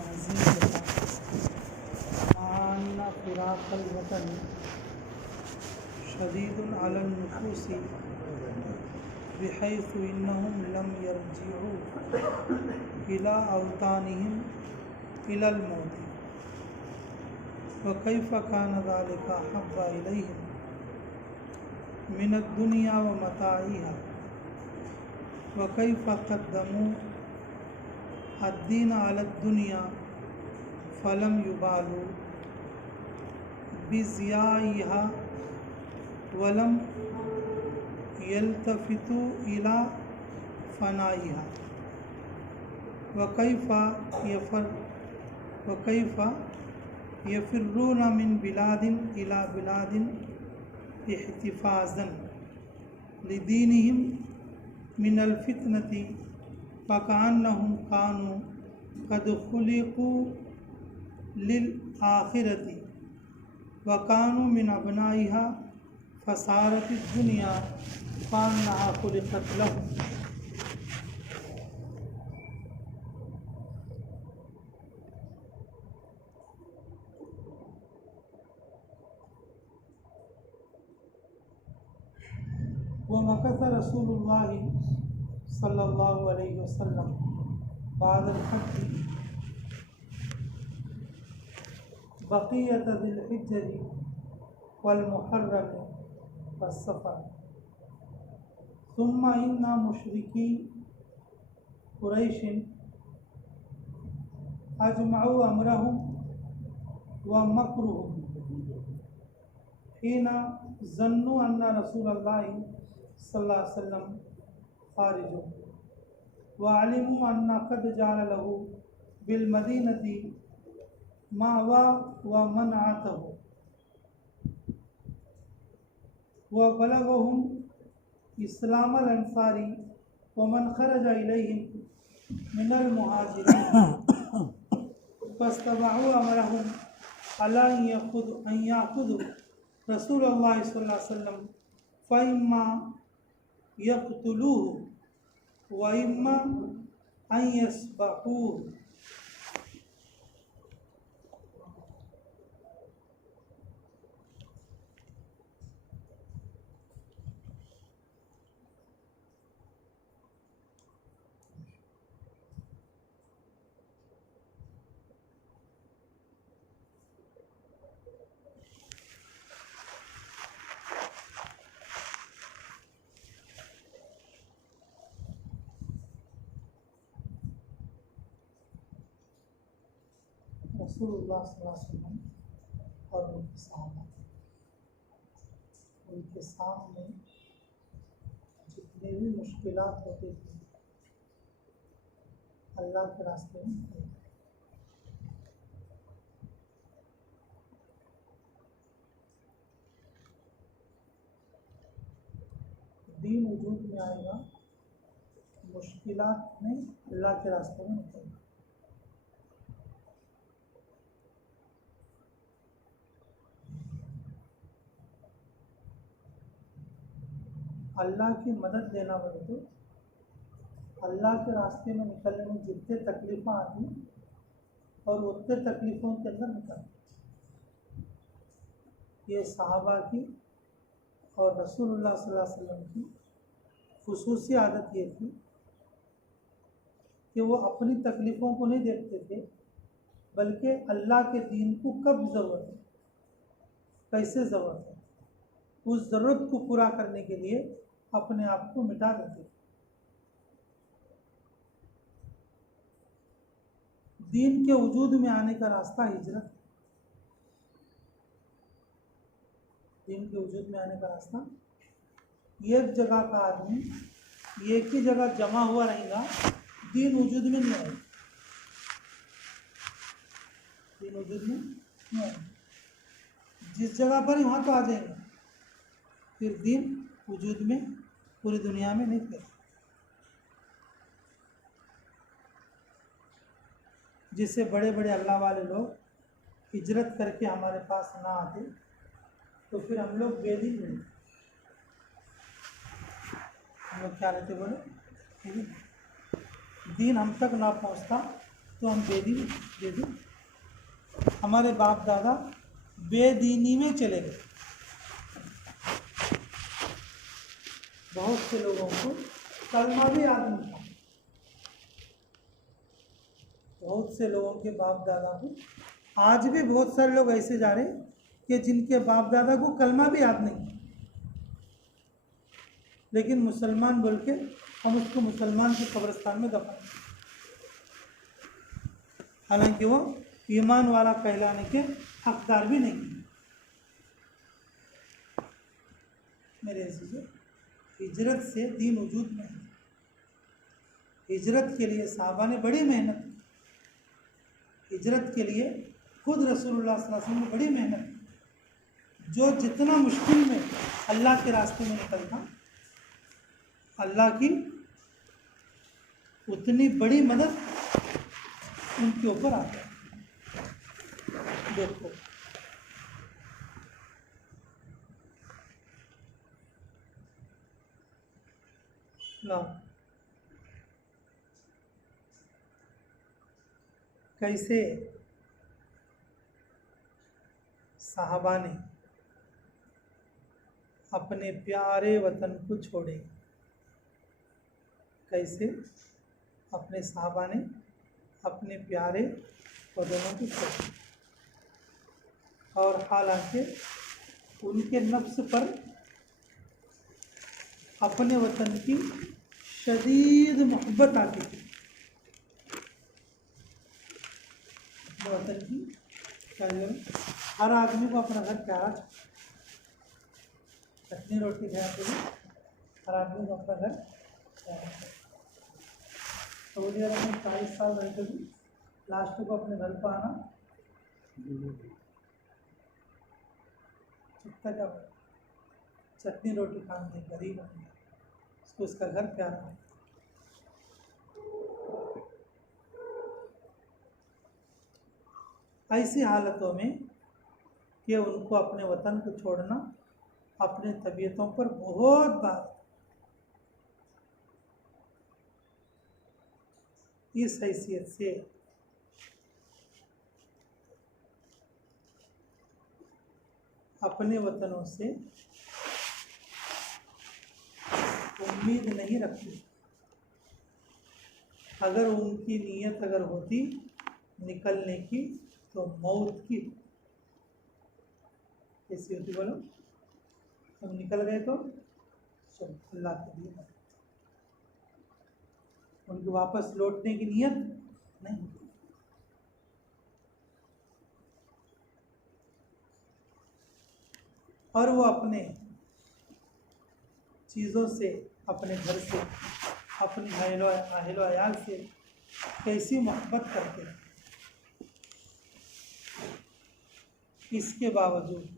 अज़ीम माना फ़िराक़ल वतन शदीदुन अलल नुफूसी बिहैसु इन्नहुम लम यरजिउ इला अवतानिहिम इलल मौत व कैफ़ कान ज़ालिका अहब्बा इलैहिम मिनद दुनिया व मताइहा व कैफ़ क़द्दमू अद्दीन अलद दुनिया फ़लम युबालू बिज़ियाइहा वलम यल्तफ़ितू इला फ़नाइहा व कैफ़ यफ़िर्रून मिन बिलादिन इला बिलादिन इहतिफ़ाज़न लिदीनिहिम मिनल फ़ितनति फ़कअन्नहुम कानू क़द ख़ुलिक़ू लिल आख़िरति व कानू मिन अबनाइहा फ़सारति दुनिया फ़अन्नहा ख़ुलिक़त लहुम। व मकथ रसूलुल्लाह सल्लल्लाहु अलैहि वसल्लम बादल फत्ह बक़ियत ज़िल हिज्जति वल मुहर्रम वस्सफ़र सुम्मा इन्ना मुशरिकी कुरैशिन अजमऊ अमरहुम व मकरुहुम हीना ज़न्नु अन्ना रसूलल्लाह सल्लल्लाहु अलैहि वसल्लम खारिजुन व अलिमू अन्ना क़द जअल लहू बिल मदीनति मावा व मनअतहु व बलगहुम इस्लाम अल अंसारी व मन खरज इलैहिम मिनल मुहाजिरीन फस्तबअू अमरहुम अला अन याख़ुज़ू रसूलल्लाह सल्लल्लाहु अलैहि वसल्लम फ़इम्मा यक़्तुलूहु व इम्मा अन यस्बहूहु। रसूलुल्लाह सल्लल्लाहु अलैहि वसल्लम और उनके सहाबा उनके सामने जितने भी मुश्किलात होते थे अल्लाह के रास्ते में निकलते। दीन वजूद में आएगा मुश्किलात में अल्लाह के रास्ते में निकलना। अल्लाह की मदद लेना पड़े तो अल्लाह के रास्ते में निकलने में जितने तकलीफ़ें आती और उतने तकलीफ़ों के अंदर निकलना। ये सहाबा की और रसूलुल्लाह सल्लल्लाहु अलैहि वसल्लम की खुसूसी आदत ये थी कि वो अपनी तकलीफ़ों को नहीं देखते थे बल्कि अल्लाह के दीन को कब ज़रूरत है, कैसे ज़रूरत है, उस ज़रूरत को पूरा करने के लिए अपने आप को मिटा देते। दीन के वजूद में आने का रास्ता हिजरत। दीन के वजूद में आने का रास्ता एक जगह का आदमी एक ही जगह जमा हुआ रहेगा, दीन वजूद में नहीं आएगा। दीन वजूद में नहीं आएगा। जिस जगह पर ही वहाँ तो आ जाएगा, फिर दीन वजूद में पूरी दुनिया में नहीं फैला। जिससे बड़े बड़े अल्लाह वाले लोग हिजरत करके हमारे पास ना आते तो फिर हम लोग बेदीन रहते। हम लोग क्या रहते बोले, दीन हम तक ना पहुँचता तो हम बेदी हमारे बाप दादा बेदीनी में चले गए। बहुत से लोगों को कलमा भी याद नहीं था। बहुत से लोगों के बाप दादा को, आज भी बहुत सारे लोग ऐसे जा रहे कि जिनके बाप दादा को कलमा भी याद नहीं, लेकिन मुसलमान बोल के हम उसको मुसलमान के कब्रिस्तान में दफन, हालांकि वो ईमान वाला कहलाने के हकदार भी नहीं। मेरे अजीजों, हिजरत से दीन वजूद में है। हिजरत के लिए साहबा ने बड़ी मेहनत की। हिजरत के लिए खुद रसूलुल्लाह सल्लल्लाहु अलैहि वसल्लम ने बड़ी मेहनत की। जो जितना मुश्किल में अल्लाह के रास्ते में निकलता, अल्लाह की उतनी बड़ी मदद उनके ऊपर आता है। देखो ला कैसे साहबा ने अपने प्यारे वतन को छोड़े, कैसे अपने साहबा ने अपने प्यारे वतनों को छोड़े, और हालांकि उनके नफ्स पर अपने वतन की शदीद मोहब्बत आती थी। वतन की हर आदमी को अपना घर प्यारा था। चटनी रोटी खाया तो भी हर आदमी को अपना घर प्यारा था। सऊदी अरब में 40 साल रहते भी लास्ट को अपने घर पर आना चुपता क्या, चटनी रोटी खाने गरीब आदमी उसको उसका घर प्यारा है। ऐसी हालतों में कि उनको अपने वतन को छोड़ना अपने तबीयतों पर बहुत बार, इस हैसियत से अपने वतनों से उम्मीद नहीं रखती। अगर उनकी नीयत अगर होती निकलने की तो मौत की कैसी होती बोलो। हम निकल गए तो चलो अल्लाह के लिए, उनको वापस लौटने की नीयत नहीं। और वो अपने चीज़ों से, अपने घर से, अपने अहलो अयाल से कैसी मोहब्बत करते हैं, इसके बावजूद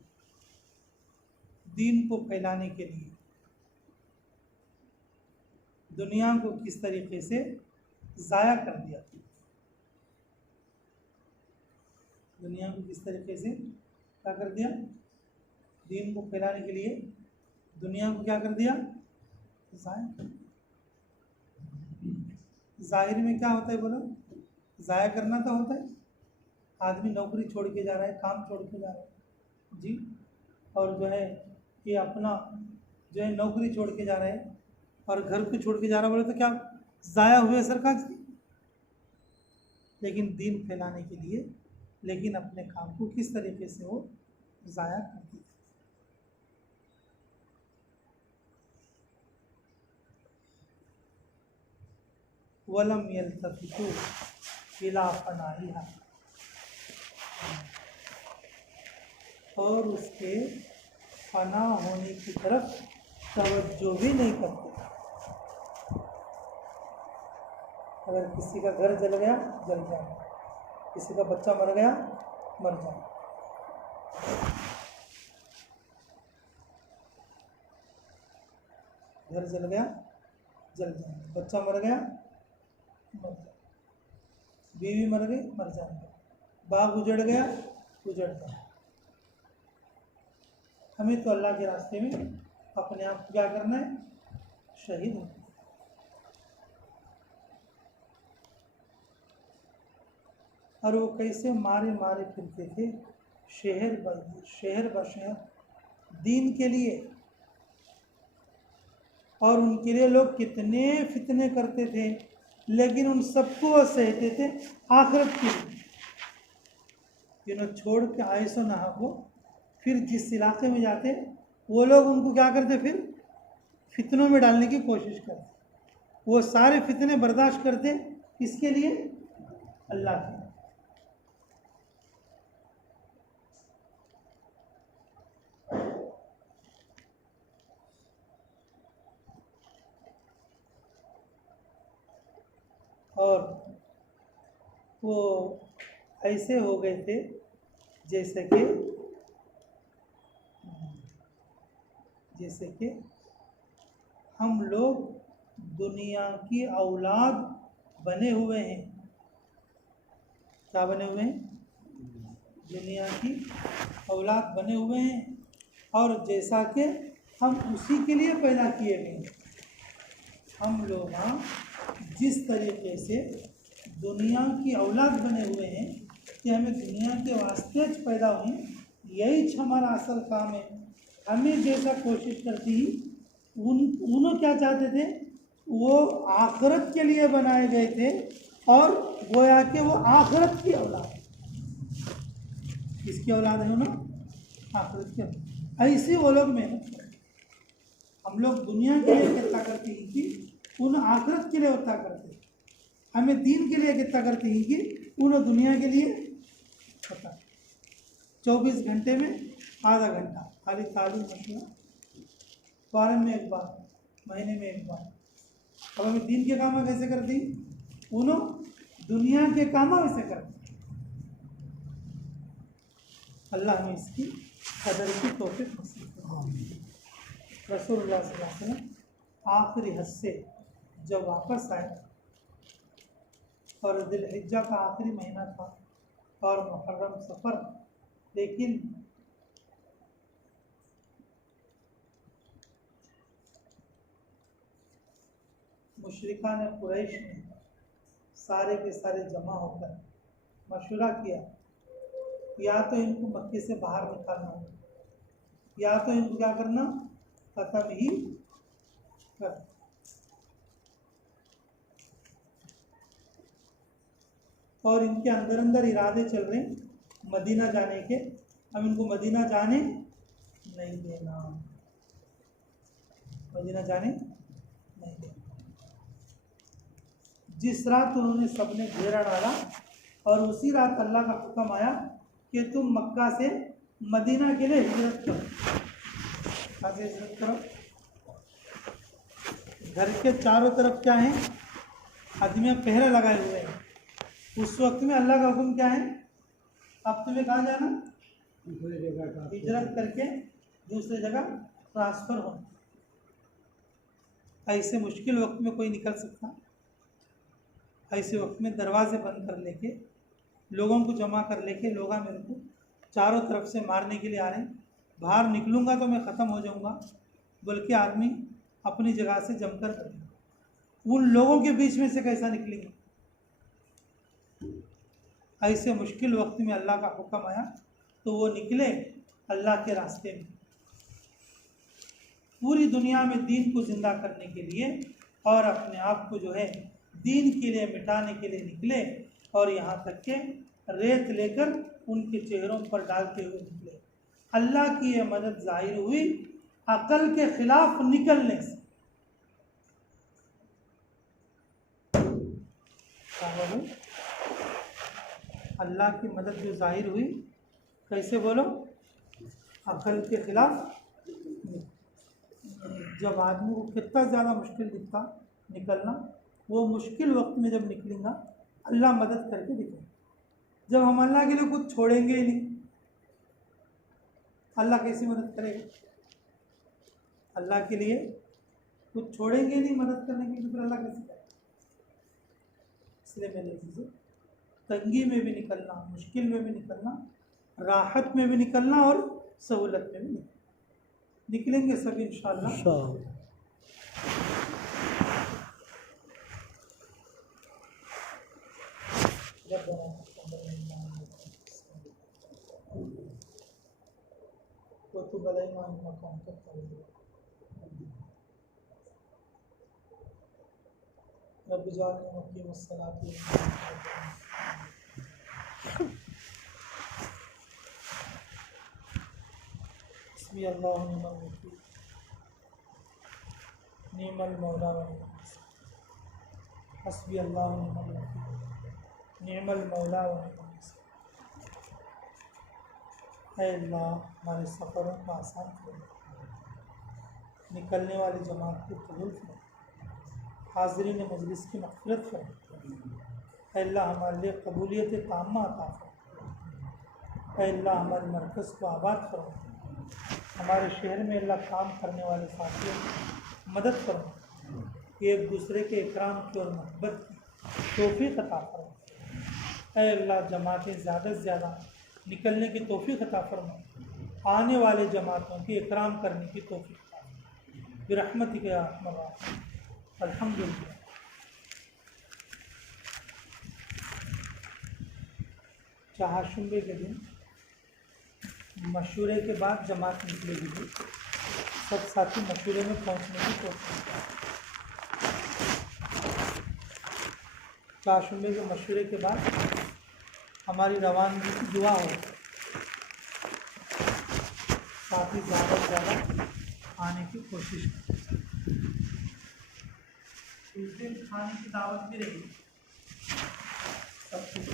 दीन को फैलाने के लिए दुनिया को किस तरीके से ज़ाया कर दिया। दुनिया को किस तरीके से क्या कर दिया, दीन को फैलाने के लिए दुनिया को क्या कर दिया, ज़ाया कर दिया। ज़ाहिर में क्या होता है बोलो, ज़ाया करना तो होता है। आदमी नौकरी छोड़ के जा रहा है, काम छोड़ के जा रहा है जी, और जो है ये अपना जो है नौकरी छोड़ के जा रहा है और घर को छोड़ के जा रहा बोले तो क्या ज़ाया हुए सरकार जी। लेकिन दीन फैलाने के लिए, लेकिन अपने काम को किस तरीके से वो ज़ाया कर दिया। वलम यल्तफितू इला फनाइहा, और उसके फना होने की तरफ तवज्जो भी नहीं करते। अगर किसी का घर जल गया जल जाए, किसी का बच्चा मर गया मर जाए, घर जल गया जल जाए, बच्चा मर गया मर जाए, बीवी मर गई मर जाए, बाग उजड़ गया उजड़ जाए। हमें तो अल्लाह के रास्ते में अपने आप क्या करना है, शहीद होना। और वो कैसे मारे मारे फिरते थे शहर ब शहर दीन के लिए, और उनके लिए लोग कितने फितने करते थे, लेकिन उन सबको वो सहते थे आखिरत के लिए। जिन्होंने छोड़ के आए सो ना हो, फिर जिस इलाके में जाते वो लोग उनको क्या करते, फिर फितनों में डालने की कोशिश करते। वो सारे फितने बर्दाश्त करते, किसके लिए? अल्लाह के लिए। और वो ऐसे हो गए थे जैसे कि हम लोग दुनिया की औलाद बने हुए हैं। क्या बने हुए हैं? दुनिया की औलाद बने हुए हैं, और जैसा कि हम उसी के लिए पैदा किए गए हैं। हम लोग जिस तरीके से दुनिया की औलाद बने हुए हैं कि हमें दुनिया के वास्ते पैदा हुए, यही हमारा असल काम है। हमें जैसा कोशिश करती उन्होंने क्या चाहते थे, वो आखिरत के लिए बनाए गए थे, और गोया कि वो आखिरत की औलाद। किसकी औलाद है उन्होंने? आखिरत की। ऐसी वो लोग मेहनत करते। हम लोग दुनिया के लिए कितना करते हैं कि उन आखिरत के लिए उतना करते। हमें दीन के लिए कितना करते हैं कि उन दुनिया के लिए होता। 24 घंटे में आधा घंटा खाली तालीम मशवरा, वार में एक बार, महीने में एक बार। अब हमें दीन के काम कैसे करती, उन्होंने दुनिया के काम वैसे करते। अल्लाह हमें इसकी कदर की तौफीक नसीब फरमाए। रसूलुल्लाह सल्लल्लाहु अलैहि वसल्लम आखिरी हज से जब वापस आए, और दिलहिज्जा का आखिरी महीना था और मुहर्रम सफ़र, लेकिन मुशरिका ने कुरैश ने सारे के सारे जमा होकर मशवरा किया, या तो इनको मक्के से बाहर निकालना होगा, या तो इनको क्या करना, खत्म ही कर। और इनके अंदर अंदर इरादे चल रहे मदीना जाने के। हम इनको मदीना जाने नहीं देना, मदीना जाने नहीं देना। जिस रात उन्होंने सबने घेरा डाला, और उसी रात अल्लाह का हुक्म आया कि तुम मक्का से मदीना के लिए हिजरत करो। कहाँ से हिजरत करो? घर के चारों तरफ क्या है, आदमी पहरा लगाए हुए हैं। उस वक्त में अल्लाह का हुक्म क्या है, अब तुम्हें कहाँ जाना, हिजरत करके दूसरी जगह ट्रांसफ़र होना। ऐसे मुश्किल वक्त में कोई निकल सकता? ऐसे वक्त में दरवाजे बंद कर लेके, लोगों को जमा कर लेके, लोग मेरे को चारों तरफ से मारने के लिए आ रहे हैं, बाहर निकलूँगा तो मैं ख़त्म हो जाऊँगा, बल्कि आदमी अपनी जगह से जमकर करेगा। उन लोगों के बीच में से कैसा निकलेंगे? ऐसे मुश्किल वक्त में अल्लाह का हुक्म आया तो वो निकले अल्लाह के रास्ते में, पूरी दुनिया में दीन को ज़िंदा करने के लिए, और अपने आप को जो है दीन के लिए मिटाने के लिए निकले। और यहाँ तक के रेत लेकर उनके चेहरों पर डालते हुए निकले। अल्लाह की ये मदद ज़ाहिर हुई अकल के खिलाफ निकलने से। अल्लाह की मदद जो ज़ाहिर हुई, कैसे बोलो, अकल के खिलाफ। जब आदमी को कितना ज़्यादा मुश्किल दिखता निकलना, वो मुश्किल वक्त में जब निकलेगा अल्लाह मदद करके दिखेगा। जब हम अल्लाह के लिए कुछ छोड़ेंगे ही नहीं, अल्लाह कैसी मदद करेगा? अल्लाह के लिए कुछ छोड़ेंगे नहीं मदद करने के लिए, फिर अल्लाह कैसे करेगा? इसलिए मेरे चीज़ें, तंगी में भी निकलना, मुश्किल में भी निकलना, राहत में भी निकलना, और सहूलत में भी निकलेंगे सब इंशाअल्लाह। वतूब अलैना इन्नका अंतत तव्वाबुर रब्बि जअलनी मुक़ीमस सलाति व हस्बी अल्लाहु निअमल वकील निअमल मौला व निअमल नसीर हस्बी अल्लाहु निअमल वकील निअमल मौला व निअमल नसीर। ऐ अल्लाह हमारे सफ़रों को आसान करो, निकलने वाली जमात को कबूल करो, हाज़रीन मजलिस की मग़फ़िरत करो। ऐ अल्लाह हमारे लिए कबूलियत ताम्मा अता करो। ऐ अल्लाह हमारे मरकज़ को आबाद करो, हमारे शहर में अल्लाह काम करने वाले साथियों की मदद करो, एक दूसरे के इकराम की और मोहब्बत की तौफ़ीक़ अता करो। ऐ अल्लाह जमातें ज़्यादा से ज़्यादा निकलने की तौफ़ीक़ अता फरमा, आने वाले जमातों के इकराम करने की तौफ़ीक़ अता फरमा बिरहमतिक या अरहमर राहिमीन। अल्हम्दुलिल्लाह। चहारशंबे के दिन मशूरे के बाद जमात निकलेगी। सब साथी मशूरे में पहुँचने की कोशिश करें। चहारशंबे के मशूरे के बाद हमारी रवानगी की दुआ हो, साथ ही ज़्यादा से ज़्यादा आने की कोशिश करें। उस दिन खाने की दावत भी रहेगी सब कुछ।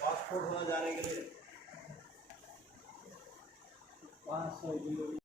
पासपोर्ट होना जाने के लिए 500